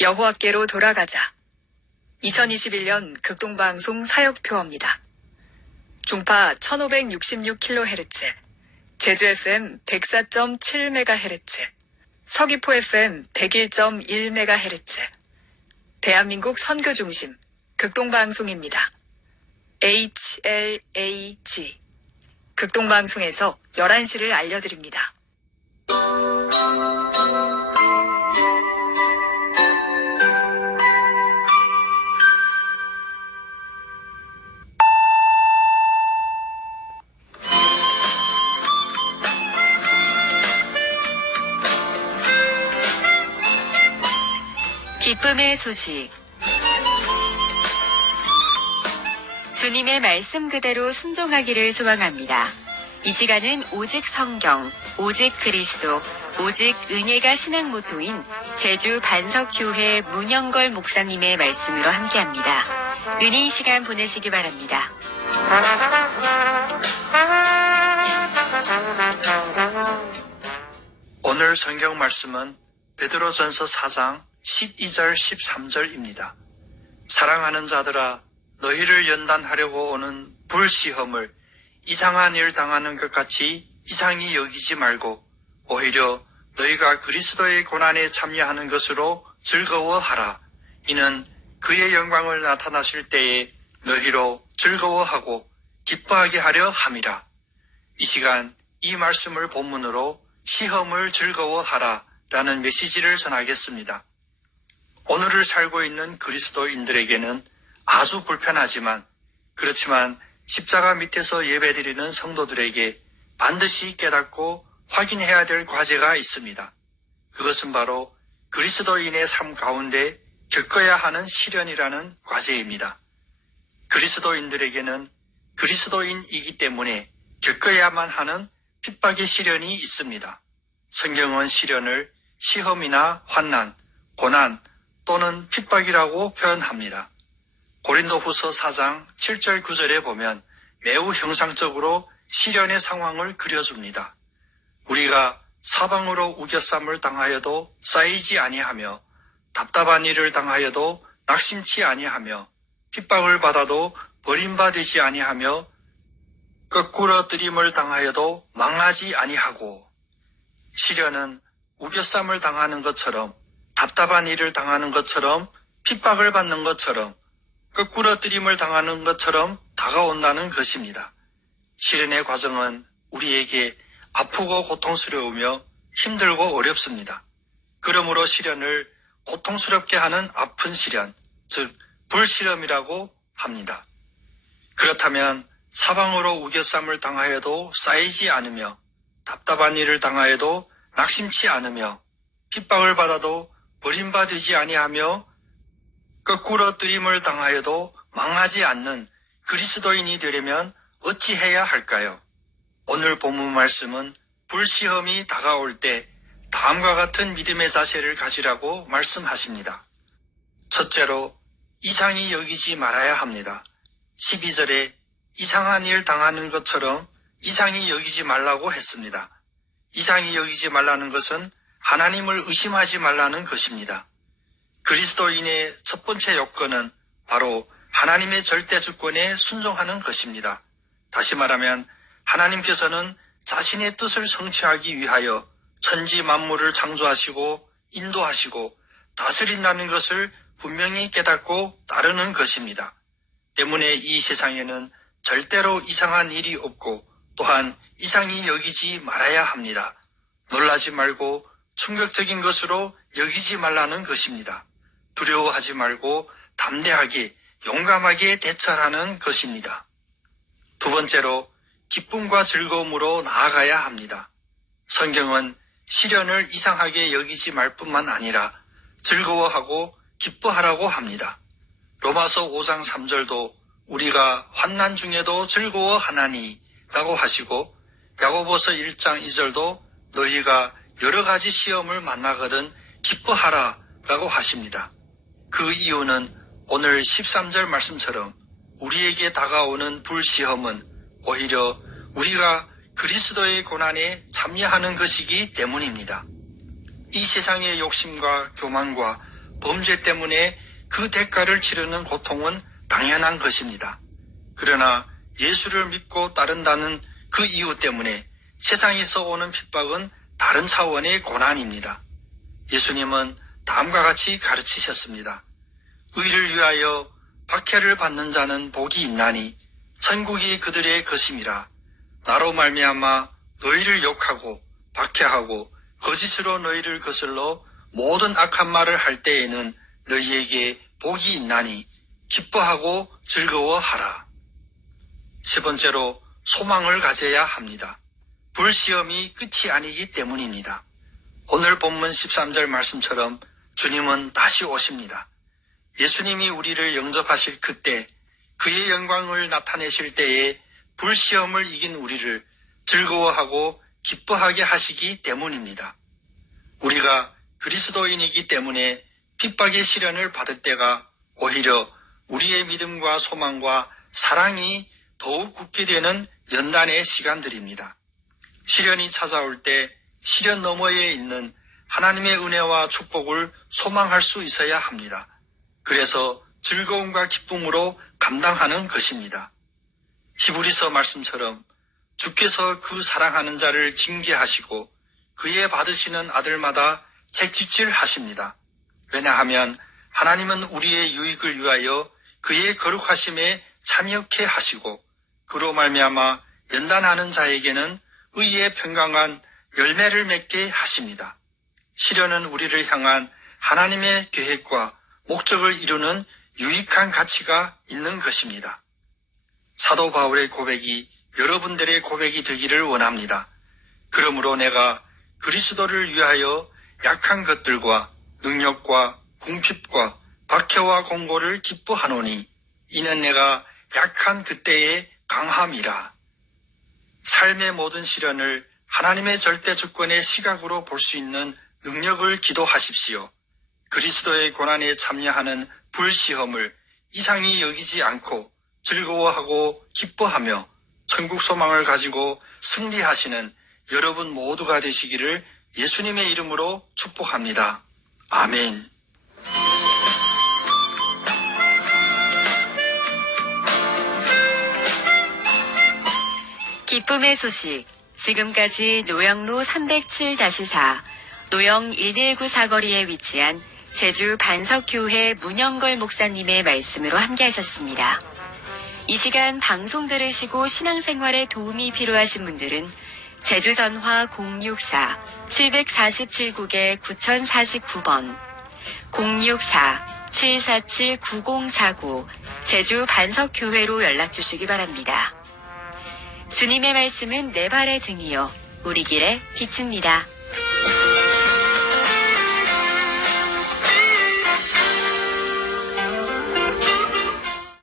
여호와께로 돌아가자. 2021년 극동방송 사역표어입니다. 중파 1566kHz, 제주 FM 104.7MHz, 서귀포 FM 101.1MHz, 대한민국 선교중심 극동방송입니다. HLAG 극동방송에서 11시를 알려드립니다. 기쁨의 소식. 주님의 말씀 그대로 순종하기를 소망합니다. 이 시간은 오직 성경, 오직 그리스도, 오직 은혜가 신앙 모토인 제주 반석교회 문영걸 목사님의 말씀으로 함께합니다. 은혜의 시간 보내시기 바랍니다. 오늘 성경 말씀은 베드로전서 4장 12절 13절입니다. 사랑하는 자들아, 너희를 연단하려고 오는 불시험을 이상한 일 당하는 것 같이 이상히 여기지 말고 오히려 너희가 그리스도의 고난에 참여하는 것으로 즐거워하라. 이는 그의 영광을 나타나실 때에 너희로 즐거워하고 기뻐하게 하려 함이라. 이 시간 이 말씀을 본문으로 시험을 즐거워하라 라는 메시지를 전하겠습니다. 오늘을 살고 있는 그리스도인들에게는 아주 불편하지만 그렇지만 십자가 밑에서 예배드리는 성도들에게 반드시 깨닫고 확인해야 될 과제가 있습니다. 그것은 바로 그리스도인의 삶 가운데 겪어야 하는 시련이라는 과제입니다. 그리스도인들에게는 그리스도인이기 때문에 겪어야만 하는 핍박의 시련이 있습니다. 성경은 시련을 시험이나 환난, 고난 또는 핍박이라고 표현합니다. 고린도후서 4장 7절 9절에 보면 매우 형상적으로 시련의 상황을 그려줍니다. 우리가 사방으로 우겨쌈을 당하여도 쌓이지 아니하며 답답한 일을 당하여도 낙심치 아니하며 핍박을 받아도 버림받지 아니하며 거꾸러뜨림을 당하여도 망하지 아니하고. 시련은 우겨쌈을 당하는 것처럼, 답답한 일을 당하는 것처럼, 핍박을 받는 것처럼, 거꾸러뜨림을 당하는 것처럼 다가온다는 것입니다. 시련의 과정은 우리에게 아프고 고통스러우며 힘들고 어렵습니다. 그러므로 시련을 고통스럽게 하는 아픈 시련, 즉 불시험이라고 합니다. 그렇다면 사방으로 우겨쌈을 당하여도 쌓이지 않으며 답답한 일을 당하여도 낙심치 않으며 핍박을 받아도 버림받지 아니하며 거꾸러뜨림을 당하여도 망하지 않는 그리스도인이 되려면 어찌해야 할까요? 오늘 본문 말씀은 불시험이 다가올 때 다음과 같은 믿음의 자세를 가지라고 말씀하십니다. 첫째로 이상히 여기지 말아야 합니다. 12절에 이상한 일 당하는 것처럼 이상히 여기지 말라고 했습니다. 이상히 여기지 말라는 것은 하나님을 의심하지 말라는 것입니다. 그리스도인의 첫 번째 요건은 바로 하나님의 절대 주권에 순종하는 것입니다. 다시 말하면 하나님께서는 자신의 뜻을 성취하기 위하여 천지 만물을 창조하시고 인도하시고 다스린다는 것을 분명히 깨닫고 따르는 것입니다. 때문에 이 세상에는 절대로 이상한 일이 없고 또한 이상히 여기지 말아야 합니다. 놀라지 말고 충격적인 것으로 여기지 말라는 것입니다. 두려워하지 말고 담대하게 용감하게 대처하는 것입니다. 두 번째로 기쁨과 즐거움으로 나아가야 합니다. 성경은 시련을 이상하게 여기지 말 뿐만 아니라 즐거워하고 기뻐하라고 합니다. 로마서 5장 3절도 우리가 환난 중에도 즐거워하나니 라고 하시고 야고보서 1장 2절도 너희가 여러 가지 시험을 만나거든 기뻐하라 라고 하십니다. 그 이유는 오늘 13절 말씀처럼 우리에게 다가오는 불시험은 오히려 우리가 그리스도의 고난에 참여하는 것이기 때문입니다. 이 세상의 욕심과 교만과 범죄 때문에 그 대가를 치르는 고통은 당연한 것입니다. 그러나 예수를 믿고 따른다는 그 이유 때문에 세상에서 오는 핍박은 다른 차원의 고난입니다. 예수님은 다음과 같이 가르치셨습니다. 의를 위하여 박해를 받는 자는 복이 있나니 천국이 그들의 것임이라. 나로 말미암아 너희를 욕하고 박해하고 거짓으로 너희를 거슬러 모든 악한 말을 할 때에는 너희에게 복이 있나니 기뻐하고 즐거워하라. 세 번째로 소망을 가져야 합니다. 불시험이 끝이 아니기 때문입니다. 오늘 본문 13절 말씀처럼 주님은 다시 오십니다. 예수님이 우리를 영접하실 그때 그의 영광을 나타내실 때에 불시험을 이긴 우리를 즐거워하고 기뻐하게 하시기 때문입니다. 우리가 그리스도인이기 때문에 핍박의 시련을 받을 때가 오히려 우리의 믿음과 소망과 사랑이 더욱 굳게 되는 연단의 시간들입니다. 시련이 찾아올 때 시련 너머에 있는 하나님의 은혜와 축복을 소망할 수 있어야 합니다. 그래서 즐거움과 기쁨으로 감당하는 것입니다. 히브리서 말씀처럼 주께서 그 사랑하는 자를 징계하시고 그의 받으시는 아들마다 채찍질하십니다. 왜냐하면 하나님은 우리의 유익을 위하여 그의 거룩하심에 참여케 하시고 그로 말미암아 연단하는 자에게는 의의 평강한 열매를 맺게 하십니다. 시련은 우리를 향한 하나님의 계획과 목적을 이루는 유익한 가치가 있는 것입니다. 사도 바울의 고백이 여러분들의 고백이 되기를 원합니다. 그러므로 내가 그리스도를 위하여 약한 것들과 능력과 궁핍과 박해와 공고를 기뻐하노니 이는 내가 약한 그때의 강함이라. 삶의 모든 시련을 하나님의 절대 주권의 시각으로 볼 수 있는 능력을 기도하십시오. 그리스도의 고난에 참여하는 불시험을 이상히 여기지 않고 즐거워하고 기뻐하며 천국 소망을 가지고 승리하시는 여러분 모두가 되시기를 예수님의 이름으로 축복합니다. 아멘. 기쁨의 소식. 지금까지 노영로 307-4, 노영 1194 사거리에 위치한 제주 반석교회 문영걸 목사님의 말씀으로 함께하셨습니다. 이 시간 방송 들으시고 신앙생활에 도움이 필요하신 분들은 제주전화 064-747국에 9049번, 064-747-9049 제주 반석교회로 연락주시기 바랍니다. 주님의 말씀은 내 발의 등이요 우리 길의 빛입니다.